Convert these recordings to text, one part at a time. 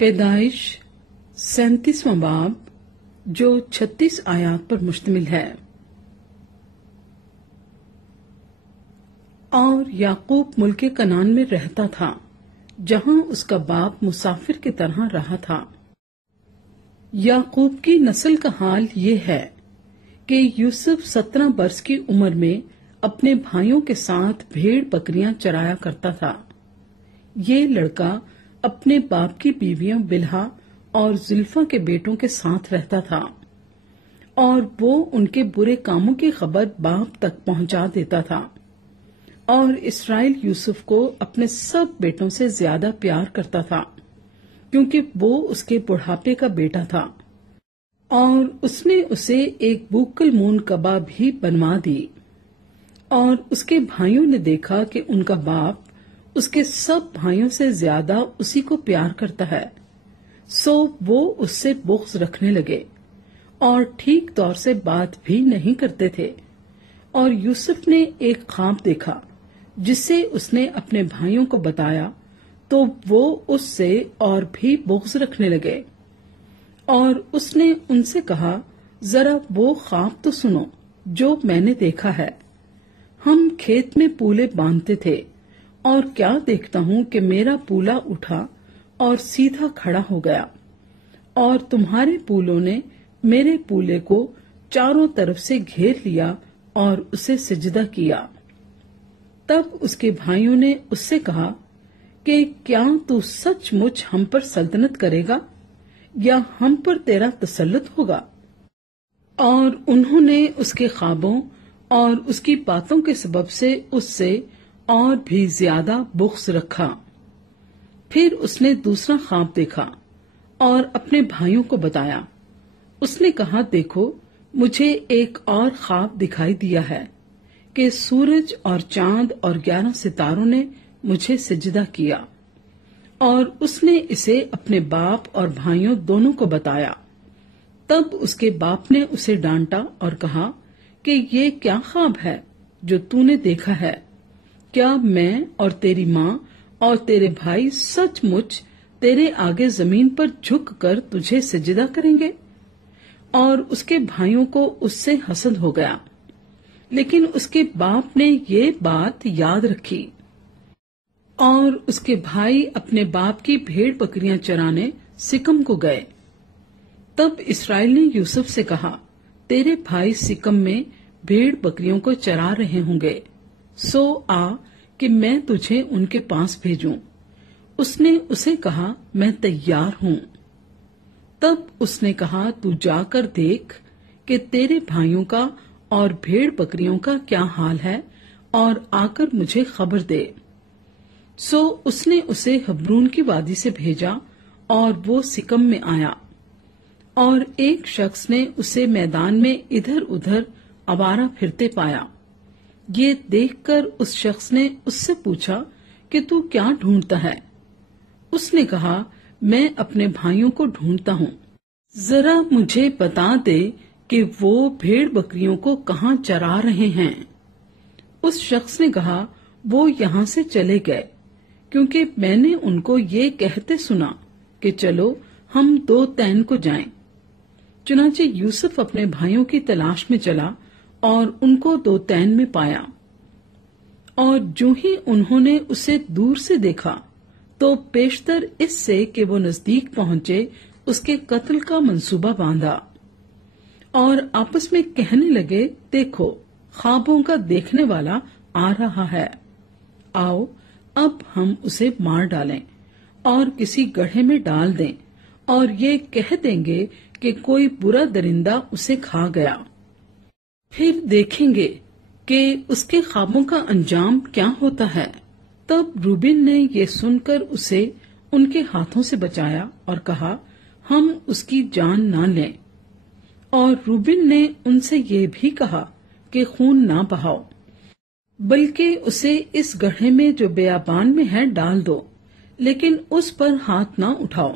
پیدائش 37واں باب جو 36 آیات پر مشتمل ہے۔ اور یعقوب ملک کنعان میں رہتا تھا جہاں اس کا باپ مسافر کی طرح رہا تھا۔ یعقوب کی نسل کا حال یہ ہے کہ یوسف 17 برس کی عمر میں اپنے بھائیوں کے ساتھ بھیڑ بکریاں چرایا کرتا تھا۔ یہ لڑکا اپنے باپ کی بیویوں بلہا اور زلفا کے بیٹوں کے ساتھ رہتا تھا، اور وہ ان کے برے کاموں کی خبر باپ تک پہنچا دیتا تھا۔ اور اسرائیل یوسف کو اپنے سب بیٹوں سے زیادہ پیار کرتا تھا کیونکہ وہ اس کے بڑھاپے کا بیٹا تھا، اور اس نے اسے ایک بوکل مون کباب بھی بنوا دی۔ اور اس کے بھائیوں نے دیکھا کہ ان کا باپ اس کے سب بھائیوں سے زیادہ اسی کو پیار کرتا ہے، سو وہ اس سے بغض رکھنے لگے اور ٹھیک طور سے بات بھی نہیں کرتے تھے۔ اور یوسف نے ایک خواب دیکھا جس سے اس نے اپنے بھائیوں کو بتایا، تو وہ اس سے اور بھی بغض رکھنے لگے۔ اور اس نے ان سے کہا، ذرا وہ خواب تو سنو جو میں نے دیکھا ہے۔ ہم کھیت میں پولے باندھتے تھے، اور کیا دیکھتا ہوں کہ میرا پولا اٹھا اور سیدھا کھڑا ہو گیا، اور تمہارے پولوں نے میرے پولے کو چاروں طرف سے گھیر لیا اور اسے سجدہ کیا۔ تب اس کے بھائیوں نے اس سے کہا کہ کیا تو سچ مچ ہم پر سلطنت کرے گا یا ہم پر تیرا تسلط ہوگا؟ اور انہوں نے اس کے خوابوں اور اس کی باتوں کے سبب سے اس سے اور بھی زیادہ بغض رکھا۔ پھر اس نے دوسرا خواب دیکھا اور اپنے بھائیوں کو بتایا۔ اس نے کہا، دیکھو، مجھے ایک اور خواب دکھائی دیا ہے کہ سورج اور چاند اور 11 ستاروں نے مجھے سجدہ کیا۔ اور اس نے اسے اپنے باپ اور بھائیوں دونوں کو بتایا۔ تب اس کے باپ نے اسے ڈانٹا اور کہا کہ یہ کیا خواب ہے جو تو نے دیکھا ہے؟ کیا میں اور تیری ماں اور تیرے بھائی سچ مچ تیرے آگے زمین پر جھک کر تجھے سجدہ کریں گے؟ اور اس کے بھائیوں کو اس سے حسد ہو گیا، لیکن اس کے باپ نے یہ بات یاد رکھی۔ اور اس کے بھائی اپنے باپ کی بھیڑ بکریاں چرانے سکم کو گئے۔ تب اسرائیل نے یوسف سے کہا، تیرے بھائی سکم میں بھیڑ بکریوں کو چرا رہے ہوں گے، سو آ کہ میں تجھے ان کے پاس بھیجوں۔ اس نے اسے کہا، میں تیار ہوں۔ تب اس نے کہا، تو جا کر دیکھ کہ تیرے بھائیوں کا اور بھیڑ بکریوں کا کیا حال ہے، اور آ کر مجھے خبر دے۔ سو اس نے اسے ہبرون کی وادی سے بھیجا، اور وہ سکم میں آیا۔ اور ایک شخص نے اسے میدان میں ادھر ادھر آوارہ پھرتے پایا۔ یہ دیکھ کر اس شخص نے اس سے پوچھا کہ تو کیا ڈھونڈتا ہے؟ اس نے کہا، میں اپنے بھائیوں کو ڈھونڈتا ہوں، ذرا مجھے بتا دے کہ وہ بھیڑ بکریوں کو کہاں چرا رہے ہیں۔ اس شخص نے کہا، وہ یہاں سے چلے گئے، کیونکہ میں نے ان کو یہ کہتے سنا کہ چلو ہم دوتین کو جائیں۔ چنانچہ یوسف اپنے بھائیوں کی تلاش میں چلا اور ان کو دوتین میں پایا۔ اور جو ہی انہوں نے اسے دور سے دیکھا تو پیشتر اس سے کہ وہ نزدیک پہنچے اس کے قتل کا منصوبہ باندھا، اور آپس میں کہنے لگے، دیکھو، خوابوں کا دیکھنے والا آ رہا ہے، آؤ اب ہم اسے مار ڈالیں اور کسی گڑھے میں ڈال دیں، اور یہ کہہ دیں گے کہ کوئی برا درندہ اسے کھا گیا۔ پھر دیکھیں گے کہ اس کے خوابوں کا انجام کیا ہوتا ہے۔ تب روبن نے یہ سن کر اسے ان کے ہاتھوں سے بچایا اور کہا، ہم اس کی جان نہ لیں۔ اور روبن نے ان سے یہ بھی کہا کہ خون نہ بہاؤ، بلکہ اسے اس گڑھے میں جو بیابان میں ہے ڈال دو، لیکن اس پر ہاتھ نہ اٹھاؤ۔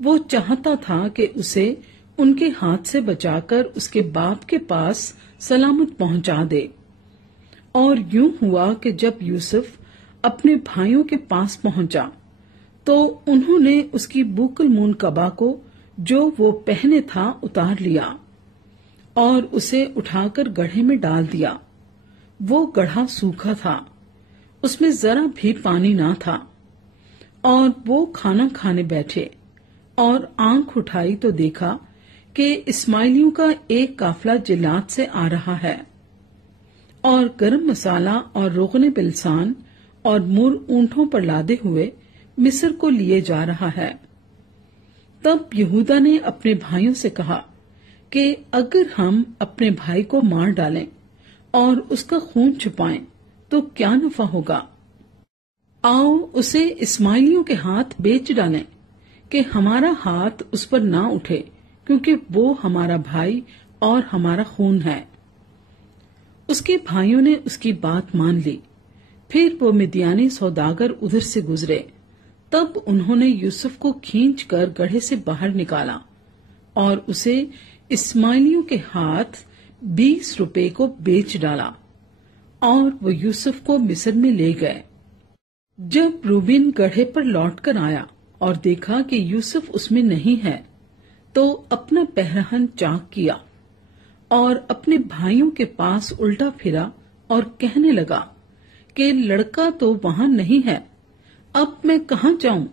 وہ چاہتا تھا کہ اسے ان کے ہاتھ سے بچا کر اس کے باپ کے پاس سلامت پہنچا دے۔ اور یوں ہوا کہ جب یوسف اپنے بھائیوں کے پاس پہنچا تو انہوں نے اس کی بوکل مون قبا کو جو وہ پہنے تھا اتار لیا اور اسے اٹھا کر گڑھے میں ڈال دیا۔ وہ گڑھا سوکھا تھا، اس میں ذرا بھی پانی نہ تھا، اور وہ کھانا کھانے بیٹھے اور آنکھ اٹھائی تو دیکھا کہ اسماعیلیوں کا ایک قافلہ جلات سے آ رہا ہے اور گرم مسالہ اور روغن بلسان اور مر اونٹوں پر لادے ہوئے مصر کو لیے جا رہا ہے۔ تب یہودا نے اپنے بھائیوں سے کہا کہ اگر ہم اپنے بھائی کو مار ڈالیں اور اس کا خون چھپائیں تو کیا نفع ہوگا؟ آؤ اسے اسماعیلیوں کے ہاتھ بیچ ڈالیں کہ ہمارا ہاتھ اس پر نہ اٹھے، کیونکہ وہ ہمارا بھائی اور ہمارا خون ہے۔ اس کے بھائیوں نے اس کی بات مان لی۔ پھر وہ مدیانی سوداگر ادھر سے گزرے، تب انہوں نے یوسف کو کھینچ کر گڑھے سے باہر نکالا اور اسے اسماعیلیوں کے ہاتھ 20 روپے کو بیچ ڈالا، اور وہ یوسف کو مصر میں لے گئے۔ جب روبین گڑھے پر لوٹ کر آیا اور دیکھا کہ یوسف اس میں نہیں ہے، تو اپنا پہرہن چاک کیا اور اپنے بھائیوں کے پاس الٹا پھرا اور کہنے لگا کہ لڑکا تو وہاں نہیں ہے، اب میں کہاں جاؤں؟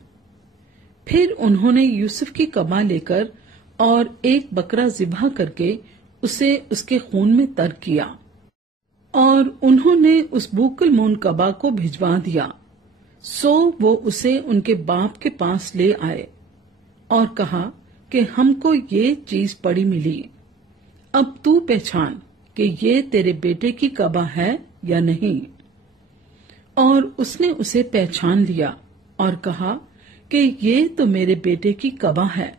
پھر انہوں نے یوسف کی قبا لے کر اور ایک بکرا ذبح کر کے اسے اس کے خون میں تر کیا، اور انہوں نے اس بوکل مون قبا کو بھجوا دیا۔ سو وہ اسے ان کے باپ کے پاس لے آئے اور کہا کہ ہم کو یہ چیز پڑی ملی، اب تو پہچان کہ یہ تیرے بیٹے کی قبا ہے یا نہیں۔ اور اس نے اسے پہچان لیا اور کہا کہ یہ تو میرے بیٹے کی قبا ہے،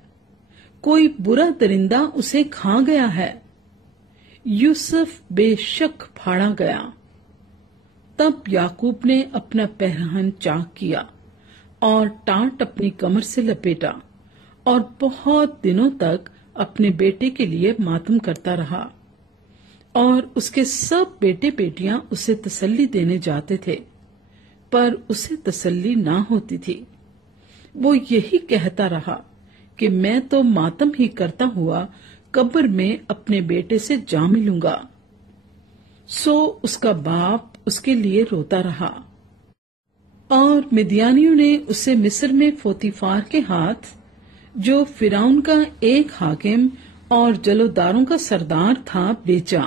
کوئی برا درندہ اسے کھا گیا ہے۔ یوسف بے شک پھاڑا گیا۔ تب یعقوب نے اپنا پہرہن چاک کیا اور ٹاٹ اپنی کمر سے لپیٹا اور بہت دنوں تک اپنے بیٹے کے لیے ماتم کرتا رہا، اور اس کے سب بیٹے بیٹیاں اسے تسلی دینے جاتے تھے، پر اسے تسلی نہ ہوتی تھی۔ وہ یہی کہتا رہا کہ میں تو ماتم ہی کرتا ہوا قبر میں اپنے بیٹے سے جا ملوں گا۔ سو اس کا باپ اس کے لیے روتا رہا۔ اور مدیانیوں نے اسے مصر میں پوتیفار کے ہاتھ، جو فرعون کا ایک حاکم اور جلوداروں کا سردار تھا، بیچا۔